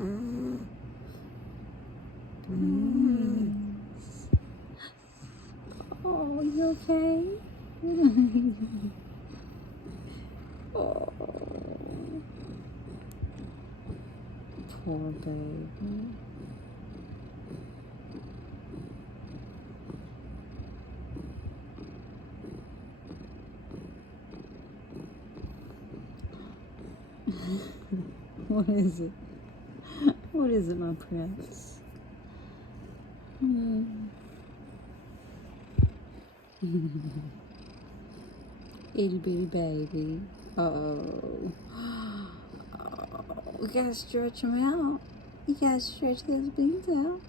Oh, you okay? Oh, poor baby. What is it? What is it, my prince? Itty bitty baby. Uh-oh. Oh, we gotta stretch him out. You gotta stretch those beans out.